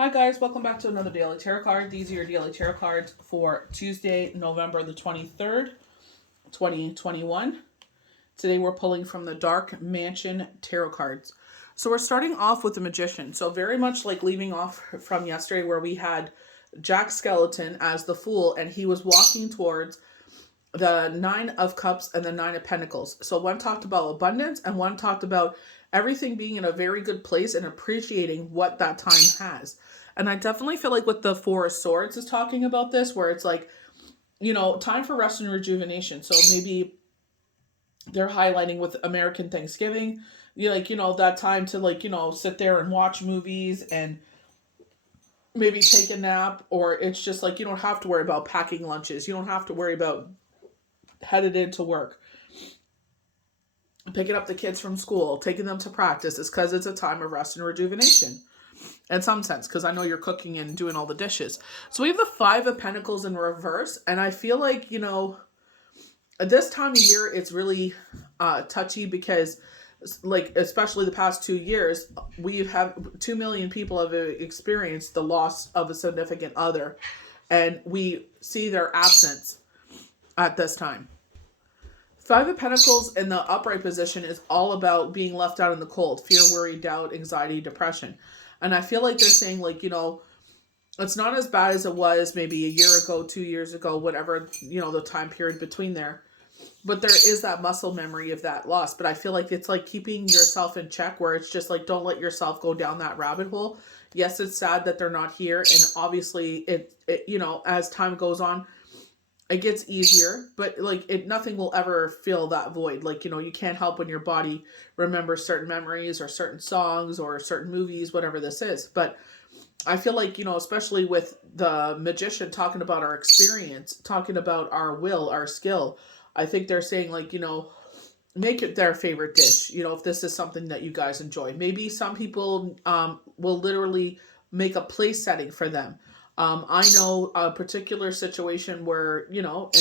Hi guys, welcome back to another daily tarot card. These are your daily tarot cards for Tuesday, November the 23rd, 2021. Today we're pulling from the Dark Mansion tarot cards. So we're starting off with the Magician. So very much like leaving off from yesterday where we had Jack Skeleton as the Fool and he was walking towards the Nine of Cups and the Nine of Pentacles. So one talked about abundance and one talked about everything being in a very good place and appreciating what that time has. And I definitely feel like with the Four of Swords is talking about this, where it's like, time for rest and rejuvenation. So maybe they're highlighting with American Thanksgiving, that time to sit there and watch movies and maybe take a nap, or it's just like you don't have to worry about packing lunches. You don't have to worry about headed into work, picking up the kids from school, taking them to practice. It's because it's a time of rest and rejuvenation. In some sense, because I know you're cooking and doing all the dishes. So we have the Five of Pentacles in reverse, and I feel like, at this time of year, it's really touchy because, like, especially the past 2 years, we have 2 million people have experienced the loss of a significant other, and we see their absence at this time. Five of Pentacles in the upright position is all about being left out in the cold. Fear, worry, doubt, anxiety, depression. And I feel like they're saying, it's not as bad as it was maybe a year ago, 2 years ago, whatever, the time period between there. But there is that muscle memory of that loss. But I feel like it's like keeping yourself in check, where it's just like, don't let yourself go down that rabbit hole. Yes, it's sad that they're not here. And obviously, it as time goes on, it gets easier, but nothing will ever fill that void. You can't help when your body remembers certain memories or certain songs or certain movies, whatever this is. But I feel like, especially with the Magician talking about our experience, talking about our will, our skill, I think they're saying make it their favorite dish, if this is something that you guys enjoy. Maybe some people will literally make a place setting for them. I know a particular situation where, and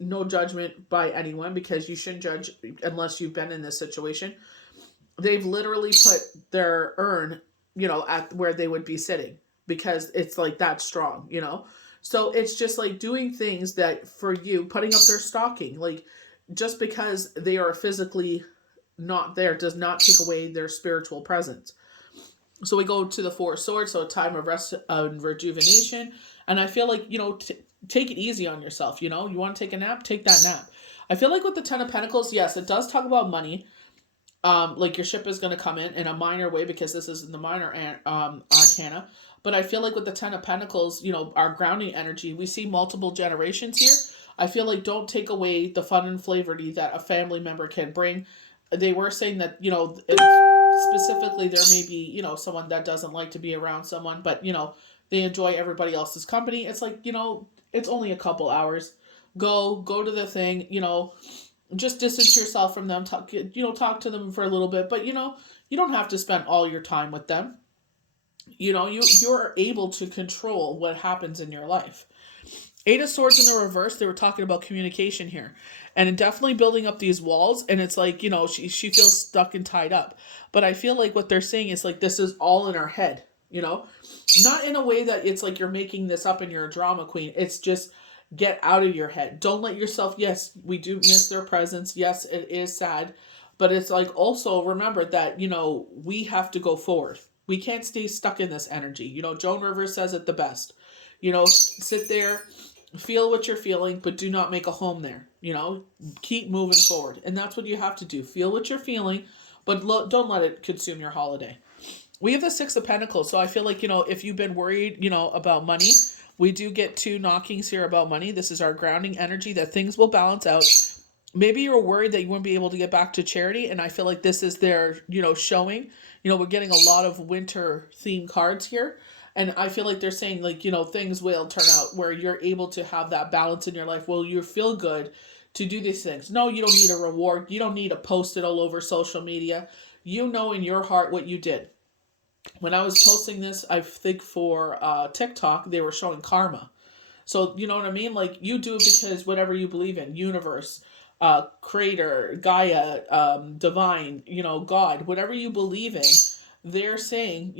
no judgment by anyone because you shouldn't judge unless you've been in this situation. They've literally put their urn, at where they would be sitting because it's like that strong, So it's just like doing things that for you, putting up their stocking, just because they are physically not there does not take away their spiritual presence. So we go to the Four of Swords, so a time of rest and rejuvenation. And I feel like, take it easy on yourself. You want to take a nap, take that nap. I feel like with the Ten of Pentacles, yes, it does talk about money. Like your ship is going to come in a minor way because this is in the minor arcana. But I feel like with the Ten of Pentacles, our grounding energy, we see multiple generations here. I feel like don't take away the fun and flavorty that a family member can bring. They were saying that, specifically there may be, someone that doesn't like to be around someone, but, they enjoy everybody else's company. It's like, it's only a couple hours. Go to the thing, just distance yourself from them, talk to them for a little bit, but, you don't have to spend all your time with them. You're able to control what happens in your life. Eight of Swords in the reverse, they were talking about communication here. And definitely building up these walls. And it's like, she feels stuck and tied up. But I feel like what they're saying is like, this is all in her head, Not in a way that it's like you're making this up and you're a drama queen. It's just get out of your head. Don't let yourself, yes, we do miss their presence. Yes, it is sad. But it's like also remember that, we have to go forward. We can't stay stuck in this energy. Joan Rivers says it the best. Sit there, feel what you're feeling, but do not make a home there. Keep moving forward. And that's what you have to do. Feel what you're feeling, but don't let it consume your holiday. We have the Six of Pentacles. So I feel like, if you've been worried, about money, we do get two knockings here about money. This is our grounding energy that things will balance out. Maybe you're worried that you won't be able to get back to charity. And I feel like this is their, showing. We're getting a lot of winter themed cards here. And I feel like they're saying things will turn out where you're able to have that balance in your life. Will you feel good to do these things? No, you don't need a reward. You don't need to post it all over social media. You know in your heart what you did. When I was posting this, I think for TikTok, they were showing karma. So, you know what I mean? Like, you do it because whatever you believe in, universe, creator, Gaia, divine, God, whatever you believe in, they're saying,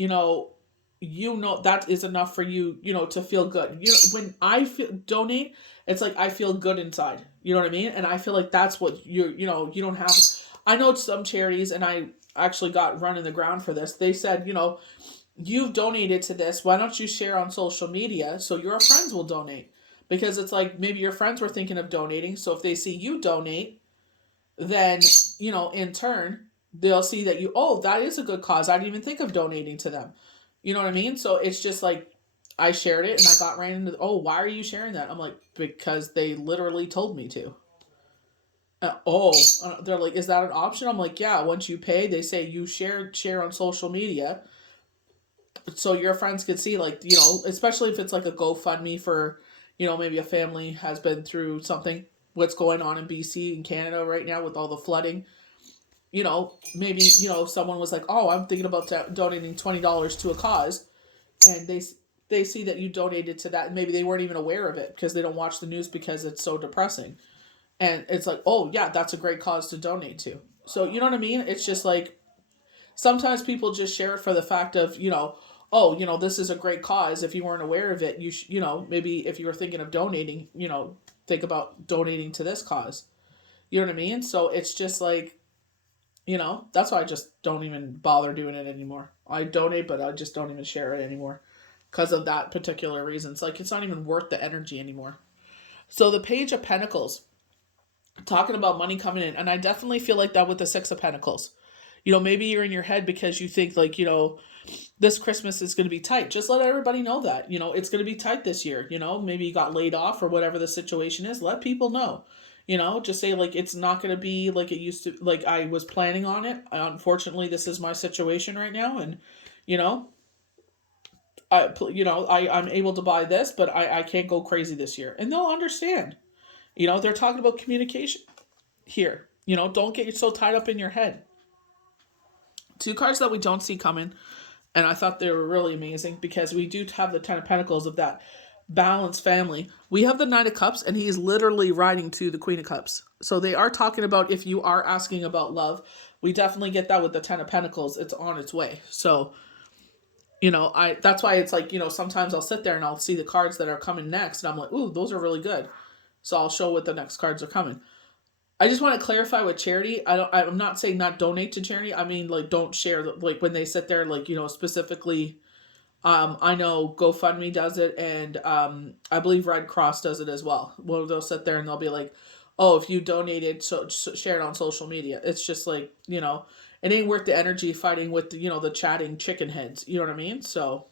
that is enough for you, to feel good. When I feel donate, it's like I feel good inside. You know what I mean? And I feel like that's what you don't have. I know some charities, and I actually got run in the ground for this. They said, you've donated to this. Why don't you share on social media so your friends will donate? Because it's like maybe your friends were thinking of donating. So if they see you donate, then, in turn, they'll see that that is a good cause. I didn't even think of donating to them. You know what I mean? So it's just like I shared it and I got ran into, why are you sharing that? I'm like, because they literally told me to. They're like, is that an option? I'm like, yeah, once you pay, they say you share on social media so your friends can see, like, especially if it's like a GoFundMe for, maybe a family has been through something, what's going on in BC and Canada right now with all the flooding. Maybe, someone was like, oh, I'm thinking about donating $20 to a cause, and they see that you donated to that, and maybe they weren't even aware of it because they don't watch the news because it's so depressing. And it's like, oh yeah, that's a great cause to donate to. So you know what I mean? It's just like sometimes people just share it for the fact of, this is a great cause. If you weren't aware of it, maybe if you were thinking of donating, think about donating to this cause. You know what I mean? So it's just like, that's why I just don't even bother doing it anymore. I donate, but I just don't even share it anymore because of that particular reason. It's like it's not even worth the energy anymore. So the Page of Pentacles, talking about money coming in, and I definitely feel like that with the Six of Pentacles. Maybe you're in your head because you think like, this Christmas is going to be tight. Just let everybody know that, it's going to be tight this year. Maybe you got laid off or whatever the situation is. Let people know. Just say like it's not going to be like it used to. Like I was planning on it. Unfortunately, this is my situation right now, and you know, I'm able to buy this, but I can't go crazy this year, and they'll understand. They're talking about communication here. Don't get so tied up in your head. Two cards that we don't see coming, and I thought they were really amazing because we do have the Ten of Pentacles of that balanced family. We have the Knight of Cups, and he's literally riding to the Queen of Cups. So they are talking about if you are asking about love, we definitely get that with the Ten of Pentacles. It's on its way. So, that's why it's like, sometimes I'll sit there and I'll see the cards that are coming next, and I'm like, ooh, those are really good. So I'll show what the next cards are coming. I just want to clarify with charity. I'm not saying not donate to charity. I mean, like, don't share, like, when they sit there, like, specifically, I know GoFundMe does it, and I believe Red Cross does it as well. Well, they'll sit there and they'll be like, oh, if you donated, so share it on social media. It's just like, it ain't worth the energy fighting with, the chatting chicken heads. You know what I mean? So,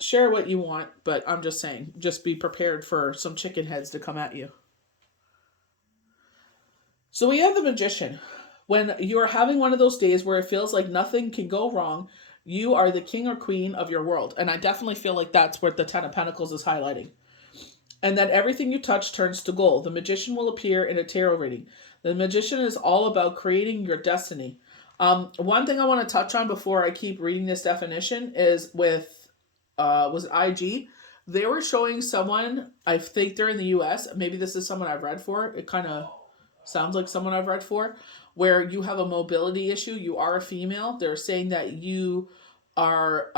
share what you want, but I'm just saying, just be prepared for some chicken heads to come at you. So we have the Magician. When you are having one of those days where it feels like nothing can go wrong, you are the king or queen of your world. And I definitely feel like that's what the Ten of Pentacles is highlighting. And that everything you touch turns to gold. The Magician will appear in a tarot reading. The Magician is all about creating your destiny. One thing I want to touch on before I keep reading this definition is with, was it IG? They were showing someone, I think they're in the US, maybe this is someone I've read for. It kind of sounds like someone I've read for, where you have a mobility issue. You are a female. They're saying that you are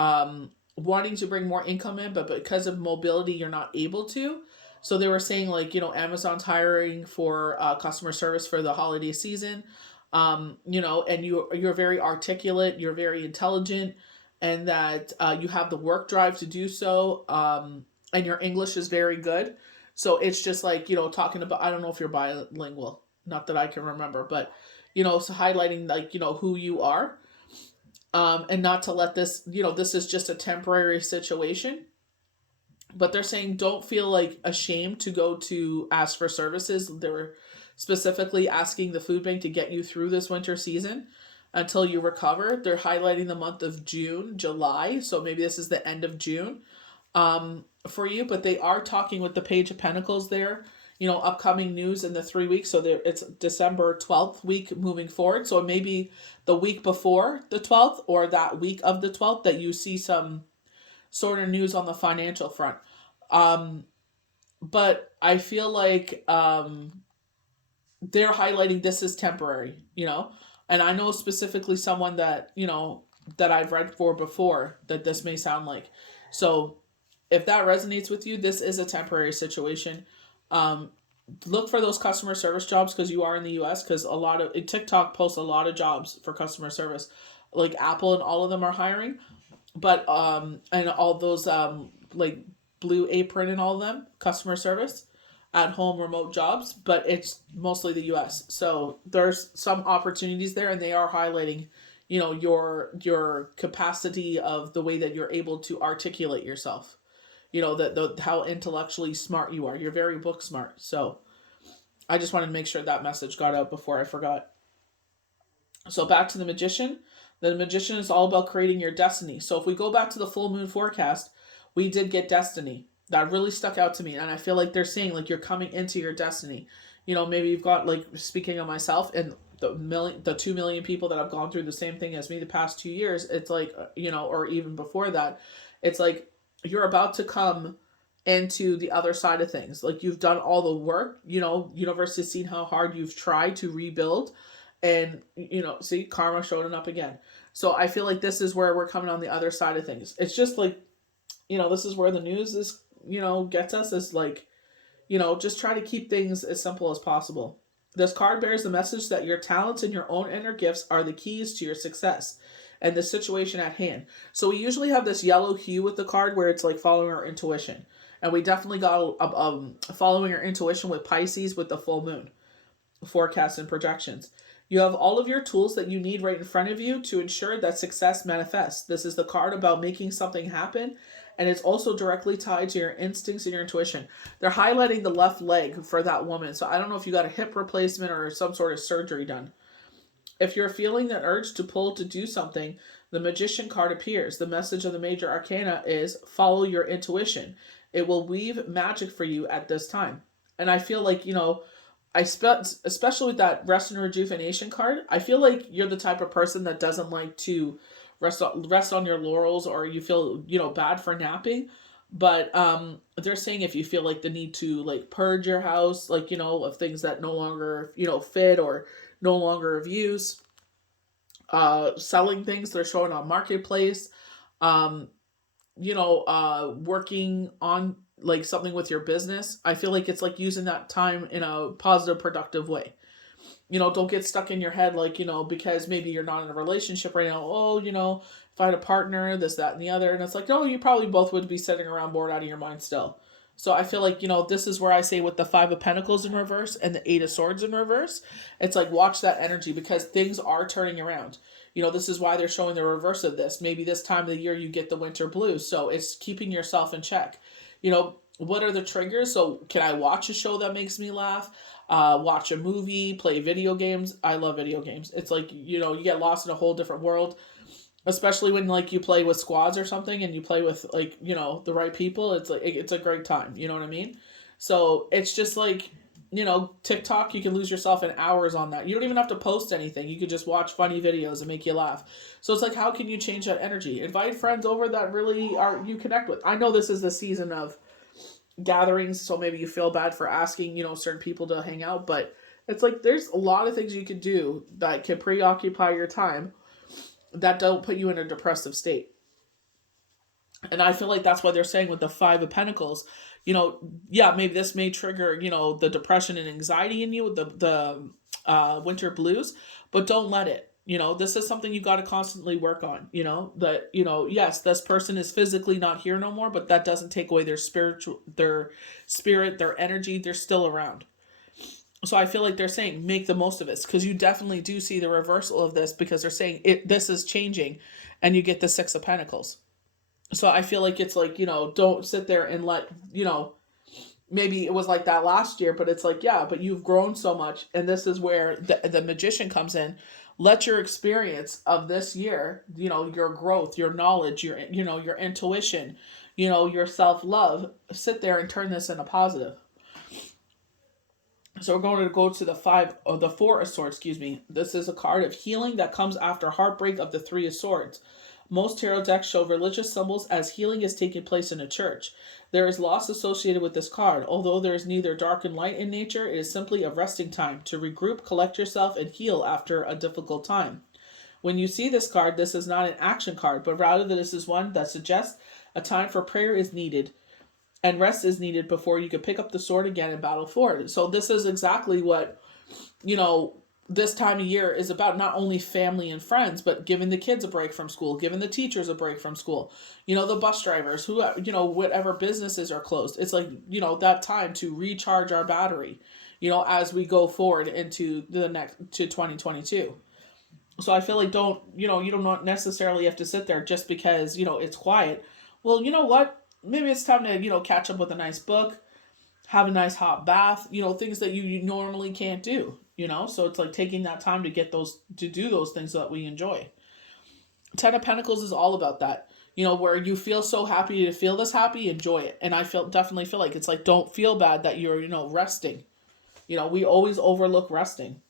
wanting to bring more income in, but because of mobility, you're not able to. So they were saying like, Amazon's hiring for customer service for the holiday season. And you're very articulate, you're very intelligent, and that you have the work drive to do so. And your English is very good. So it's just like, talking about, I don't know if you're bilingual, not that I can remember, but, so highlighting like, who you are, and not to let this, this is just a temporary situation. But they're saying don't feel like ashamed to go to ask for services. They were specifically asking the food bank to get you through this winter season until you recover. They're highlighting the month of June, July. So maybe this is the end of June for you. But they are talking with the Page of Pentacles there, upcoming news in the 3 weeks. So it's December 12th week moving forward. So it may be the week before the 12th or that week of the 12th that you see some sort of news on the financial front. But I feel like they're highlighting this is temporary, and I know specifically someone that, that I've read for before that this may sound like. So if that resonates with you, this is a temporary situation. Um, Look for those customer service jobs because you are in the US, because a lot of TikTok posts a lot of jobs for customer service. Like Apple and all of them are hiring, but and all those like Blue Apron and all of them, customer service, at home remote jobs, but it's mostly the US. So there's some opportunities there, and they are highlighting, your capacity of the way that you're able to articulate yourself. The how intellectually smart you are. You're very book smart. So I just wanted to make sure that message got out before I forgot. So back to the Magician. The Magician is all about creating your destiny. So if we go back to the full moon forecast, we did get destiny. That really stuck out to me. And I feel like they're saying like you're coming into your destiny. Maybe you've got, like, speaking of myself and the 2 million people that have gone through the same thing as me the past 2 years, it's like, or even before that, it's like you're about to come into the other side of things. Like, you've done all the work, universe has seen how hard you've tried to rebuild, and see, karma showing up again. So I feel like this is where we're coming on the other side of things. It's just like, this is where the news is, gets us, is like, just try to keep things as simple as possible. This card bears the message that your talents and your own inner gifts are the keys to your success and the situation at hand. So we usually have this yellow hue with the card where it's like following our intuition. And we definitely got following our intuition with Pisces with the full moon forecasts and projections. You have all of your tools that you need right in front of you to ensure that success manifests. This is the card about making something happen, and it's also directly tied to your instincts and your intuition. They're highlighting the left leg for that woman. So I don't know if you got a hip replacement or some sort of surgery done. If you're feeling that urge to pull to do something, the Magician card appears. The message of the major arcana is follow your intuition. It will weave magic for you at this time. And I feel like, especially with that rest and rejuvenation card, I feel like you're the type of person that doesn't like to rest on your laurels, or you feel, bad for napping. But they're saying if you feel like the need to, like, purge your house, like, of things that no longer, fit or no longer of use, selling things they're showing on marketplace, working on, like, something with your business. I feel like it's like using that time in a positive, productive way. Don't get stuck in your head, like, because maybe you're not in a relationship right now. Oh, if I had a partner, this, that, and the other. And it's like, no, you probably both would be sitting around bored out of your mind still. So I feel like, this is where I say with the 5 of Pentacles in reverse and the 8 of Swords in reverse, it's like, watch that energy because things are turning around. This is why they're showing the reverse of this. Maybe this time of the year you get the winter blues. So it's keeping yourself in check. What are the triggers? So can I watch a show that makes me laugh? Watch a movie, play video games. I love video games. It's like, you get lost in a whole different world, especially when, like, you play with squads or something and you play with, like, the right people. It's like, it's a great time. You know what I mean? So it's just like, TikTok, you can lose yourself in hours on that. You don't even have to post anything. You could just watch funny videos and make you laugh. So it's like, how can you change that energy? Invite friends over that really you connect with. I know this is the season of gatherings, so maybe you feel bad for asking, certain people to hang out, but it's like, there's a lot of things you could do that can preoccupy your time that don't put you in a depressive state. And I feel like that's why they're saying with the 5 of Pentacles, maybe this may trigger, the depression and anxiety in you, the winter blues, but don't let it. This is something you got to constantly work on. That, yes, this person is physically not here no more, but that doesn't take away their spirit, their energy. They're still around. So I feel like they're saying make the most of it, because you definitely do see the reversal of this, because they're saying this is changing, and you get the 6 of Pentacles. So I feel like it's like, don't sit there and let, maybe it was like that last year, but it's like, yeah, but you've grown so much. And this is where the Magician comes in. Let your experience of this year, your growth, your knowledge, your intuition, your self-love, sit there and turn this into positive. So we're going to go to the 4 of Swords, This is a card of healing that comes after heartbreak of the 3 of Swords. Most tarot decks show religious symbols as healing is taking place in a church. There is loss associated with this card. Although there is neither dark and light in nature, it is simply a resting time to regroup, collect yourself, and heal after a difficult time. When you see this card, this is not an action card, but rather this is one that suggests a time for prayer is needed and rest is needed before you can pick up the sword again and battle forward. So this is exactly what, this time of year is about, not only family and friends, but giving the kids a break from school, giving the teachers a break from school, the bus drivers, who, whatever businesses are closed. It's like, that time to recharge our battery, as we go forward into to 2022. So I feel like you don't necessarily have to sit there just because, it's quiet. Well, you know what? Maybe it's time to, catch up with a nice book, have a nice hot bath, things that you normally can't do, So it's like taking that time to do those things that we enjoy. Ten of Pentacles is all about that. Where you feel so happy to feel this happy, enjoy it. And I definitely feel like it's like, don't feel bad that you're, resting. We always overlook resting.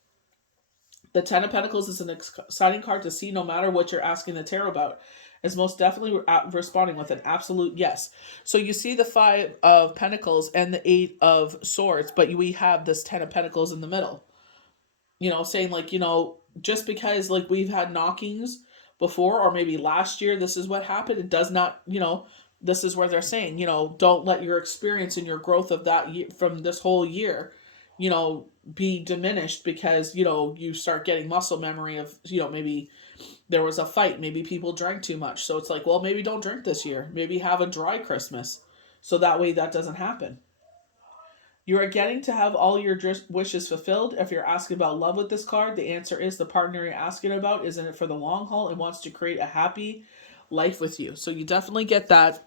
The Ten of Pentacles is an exciting card to see no matter what you're asking the tarot about. Is most definitely responding with an absolute yes. So you see the Five of Pentacles and the Eight of Swords, but we have this Ten of Pentacles in the middle. Saying like, just because like we've had knockings before, or maybe last year, this is what happened. It does not, this is where they're saying, don't let your experience and your growth of that year, from this whole year, be diminished because, you start getting muscle memory of, maybe there was a fight, maybe people drank too much. So it's like, well, maybe don't drink this year. Maybe have a dry Christmas. So that way that doesn't happen. You are getting to have all your wishes fulfilled. If you're asking about love with this card, the answer is the partner you're asking about is in it for the long haul and wants to create a happy life with you. So you definitely get that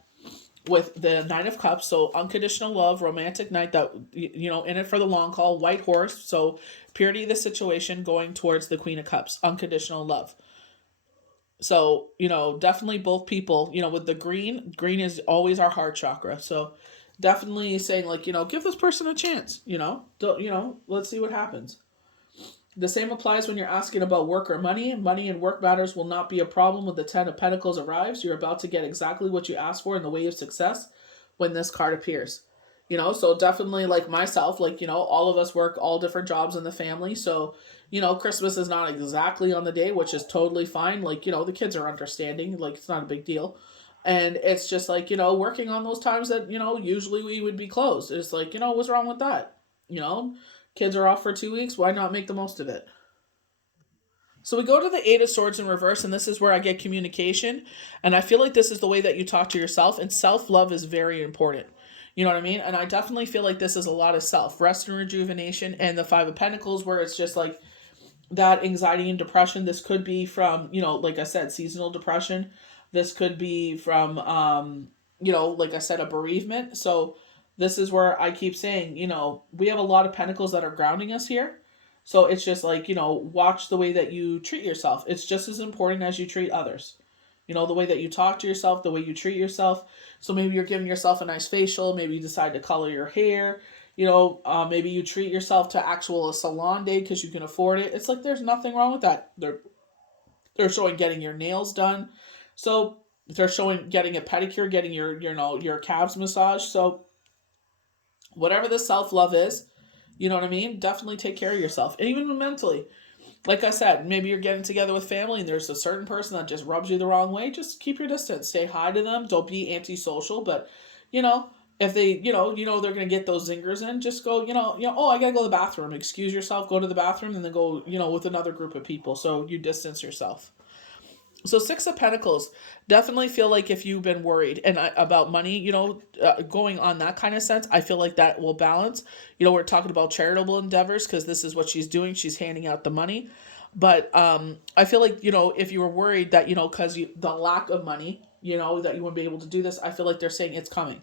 with the Nine of Cups. So unconditional love, romantic night, that, in it for the long haul, white horse. So purity of the situation going towards the Queen of Cups, unconditional love. So, definitely both people, with the green is always our heart chakra. So definitely saying like, give this person a chance, don't, let's see what happens. The same applies when you're asking about work or money. Money and work matters will not be a problem when the Ten of Pentacles arrives. You're about to get exactly what you asked for in the way of success when this card appears. So definitely like myself, like, all of us work all different jobs in the family. So, Christmas is not exactly on the day, which is totally fine. Like, the kids are understanding, like it's not a big deal. And it's just like, working on those times that, usually we would be closed. It's like, what's wrong with that? Kids are off for 2 weeks. Why not make the most of it? So we go to the Eight of Swords in reverse, and this is where I get communication. And I feel like this is the way that you talk to yourself, and self-love is very important. You know what I mean? And I definitely feel like this is a lot of self, rest and rejuvenation, and the Five of Pentacles, where it's just like that anxiety and depression. This could be from, like I said, seasonal depression. This could be from, like I said, a bereavement. So this is where I keep saying, we have a lot of pentacles that are grounding us here. So it's just like, watch the way that you treat yourself. It's just as important as you treat others. The way that you talk to yourself, the way you treat yourself. So maybe you're giving yourself a nice facial. Maybe you decide to color your hair. Maybe you treat yourself to a salon day because you can afford it. It's like there's nothing wrong with that. They're showing getting your nails done. So they're showing getting a pedicure, getting your calves massaged. So whatever the self-love is, you know what I mean? Definitely take care of yourself. And even mentally. Like I said, maybe you're getting together with family and there's a certain person that just rubs you the wrong way. Just keep your distance. Say hi to them. Don't be antisocial. But, if they, they're going to get those zingers in, just go, oh, I got to go to the bathroom. Excuse yourself, go to the bathroom, and then go, with another group of people. So you distance yourself. So Six of Pentacles, definitely feel like if you've been worried and about money, going on that kind of sense, I feel like that will balance. We're talking about charitable endeavors because this is what she's doing. She's handing out the money. But I feel like, if you were worried that, because the lack of money, that you wouldn't be able to do this, I feel like they're saying it's coming.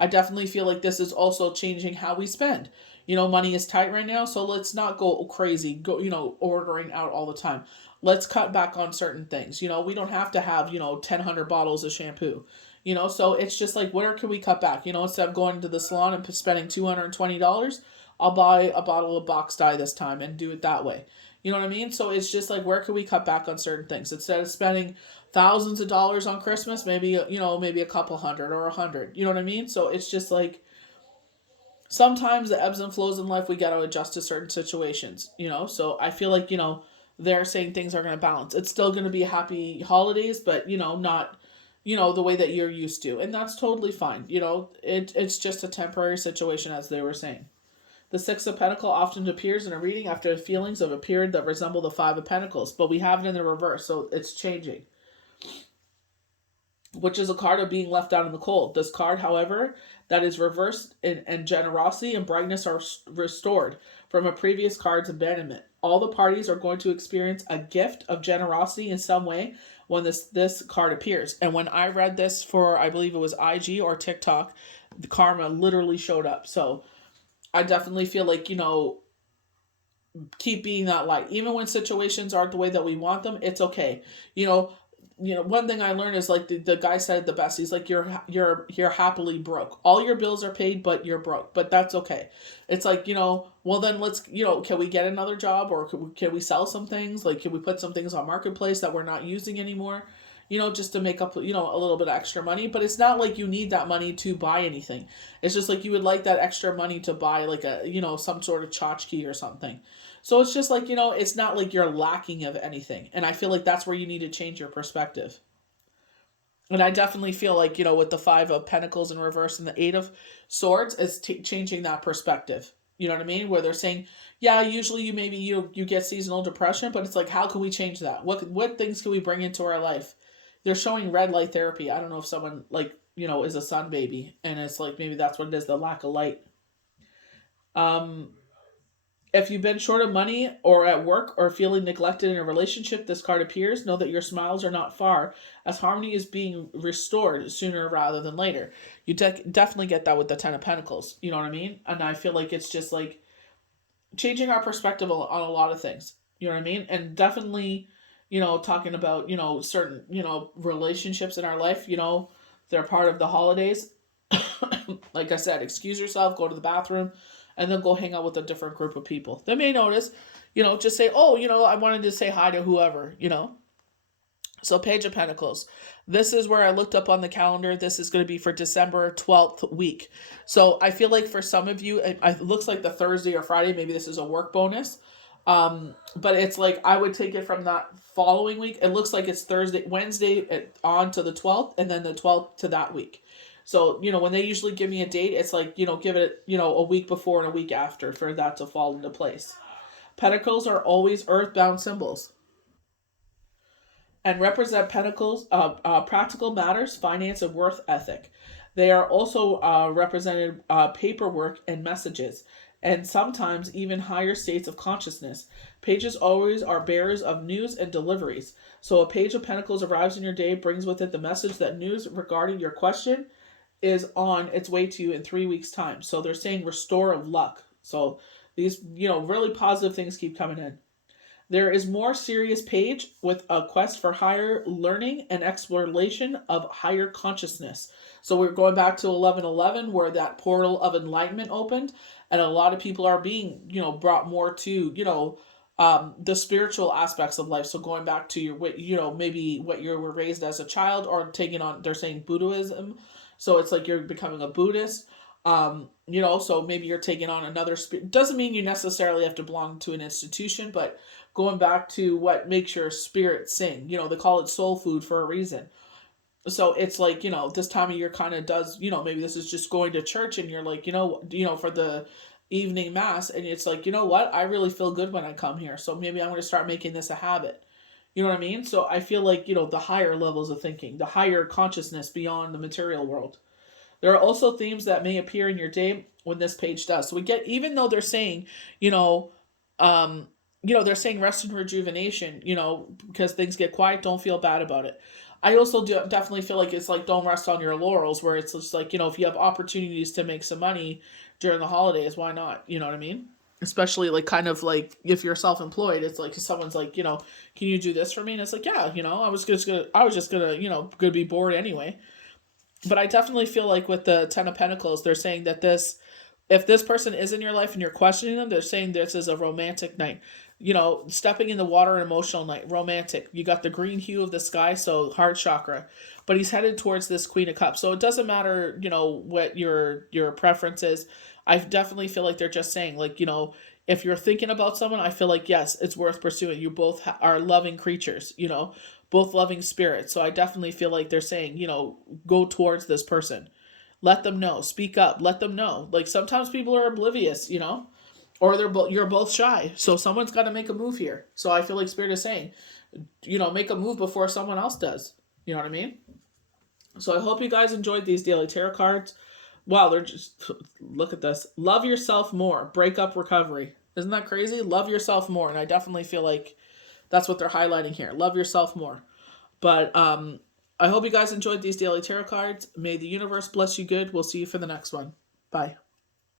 I definitely feel like this is also changing how we spend. Money is tight right now, so let's not go crazy, ordering out all the time. Let's cut back on certain things. We don't have to have, 1,000 bottles of shampoo. So it's just like, where can we cut back? Instead of going to the salon and spending $220, I'll buy a bottle of box dye this time and do it that way. You know what I mean? So it's just like, where can we cut back on certain things? Instead of spending thousands of dollars on Christmas, maybe, maybe a couple hundred or 100. You know what I mean? So it's just like, sometimes the ebbs and flows in life, we got to adjust to certain situations, So I feel like, they're saying things are going to balance. It's still going to be happy holidays, but not the way that you're used to, and that's totally fine. It's just a temporary situation, as they were saying. The Six of Pentacles often appears in a reading after feelings of a period that resemble the Five of Pentacles, but we have it in the reverse, so it's changing, which is a card of being left out in the cold. This card, however, that is reversed and generosity and brightness are restored from a previous card's abandonment. All the parties are going to experience a gift of generosity in some way when this card appears. And when I read this for, I believe it was IG or TikTok, the karma literally showed up. So I definitely feel like, keep being that light. Even when situations aren't the way that we want them, it's okay. One thing I learned is like the guy said it the best. He's like, you're happily broke. All your bills are paid, but you're broke. But that's okay. It's like, well then let's, can we get another job, or can we sell some things? Like, can we put some things on Marketplace that we're not using anymore? Just to make up, a little bit of extra money. But it's not like you need that money to buy anything. It's just like you would like that extra money to buy like a, some sort of tchotchke or something. So it's just like, it's not like you're lacking of anything. And I feel like that's where you need to change your perspective. And I definitely feel like, with the Five of Pentacles in reverse and the Eight of Swords, is changing that perspective. You know what I mean? Where they're saying, yeah, usually you get seasonal depression, but it's like, how can we change that? What things can we bring into our life? They're showing red light therapy. I don't know if someone is a sun baby, and it's like maybe that's what it is, the lack of light. If you've been short of money or at work or feeling neglected in a relationship, this card appears. Know that your smiles are not far, as harmony is being restored sooner rather than later. You definitely get that with the Ten of Pentacles. You know what I mean? And I feel like it's just like changing our perspective on a lot of things. You know what I mean? And definitely, talking about, certain, relationships in our life, they're part of the holidays. Like I said, excuse yourself, go to the bathroom, and then go hang out with a different group of people. They may notice, just say, oh, I wanted to say hi to whoever. So Page of Pentacles. This is where I looked up on the calendar. This is going to be for December 12th week. So I feel like for some of you, it looks like the Thursday or Friday. Maybe this is a work bonus. But it's like I would take it from that following week. It looks like it's Wednesday on to the 12th, and then the 12th to that week. So, when they usually give me a date, it's like, give it, a week before and a week after for that to fall into place. Pentacles are always earthbound symbols and represent Pentacles, practical matters, finance, and worth ethic. They are also represented paperwork and messages, and sometimes even higher states of consciousness. Pages always are bearers of news and deliveries. So a Page of Pentacles arrives in your day, brings with it the message that news regarding your question is on its way to you in 3 weeks' time. So they're saying restore of luck. So these, really positive things keep coming in. There is more serious page with a quest for higher learning and exploration of higher consciousness. So we're going back to 11:11 where that portal of enlightenment opened, and a lot of people are being, brought more to, the spiritual aspects of life. So going back to maybe what you were raised as a child, or taking on, they're saying Buddhism. So it's like you're becoming a Buddhist. So maybe you're taking on another spirit. Doesn't mean you necessarily have to belong to an institution, but going back to what makes your spirit sing. They call it soul food for a reason. So it's like, this time of year kind of does, maybe this is just going to church and you're like, for the evening mass, and it's like, what? I really feel good when I come here. So maybe I'm going to start making this a habit. You know what I mean? So I feel like, the higher levels of thinking, the higher consciousness beyond the material world. There are also themes that may appear in your day when this page does. So we get, even though they're saying, they're saying rest and rejuvenation, because things get quiet, don't feel bad about it. I also definitely feel like it's like, don't rest on your laurels, where it's just like, if you have opportunities to make some money during the holidays, why not? You know what I mean? Especially like kind of like if you're self-employed, it's like someone's like, can you do this for me? And it's like, yeah, I was just gonna, gonna be bored anyway. But I definitely feel like with the Ten of Pentacles, they're saying that if this person is in your life and you're questioning them, they're saying this is a romantic night. Stepping in the water, an emotional night, romantic. You got the green hue of the sky, so heart chakra. But he's headed towards this Queen of Cups. So it doesn't matter, what your preference is. I definitely feel like they're just saying, like, If you're thinking about someone, I feel like, yes, it's worth pursuing. You both are loving creatures, you know, both loving spirits. So I definitely feel like they're saying, you know, go towards this person. Let them know. Speak up. Let them know. Like sometimes people are oblivious, you know, or you're both shy. So someone's got to make a move here. So I feel like Spirit is saying, you know, make a move before someone else does. You know what I mean? So I hope you guys enjoyed these daily tarot cards. Wow, they're just, look at this. Love yourself more. Breakup recovery. Isn't that crazy? Love yourself more. And I definitely feel like that's what they're highlighting here. Love yourself more. But I hope you guys enjoyed these daily tarot cards. May the universe bless you good. We'll see you for the next one. Bye.